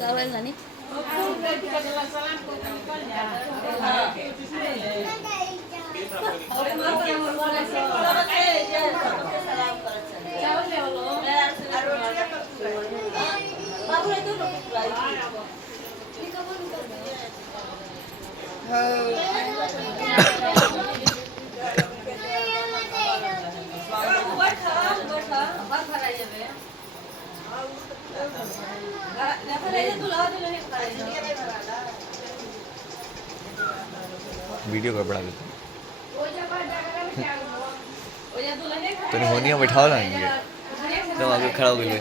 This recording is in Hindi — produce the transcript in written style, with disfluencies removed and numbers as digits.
Tahu nggak nih? वीडियो का बड़ा देता तो नहीं होनी है बैठाओ ना इनके तो आगे खड़ा हो गया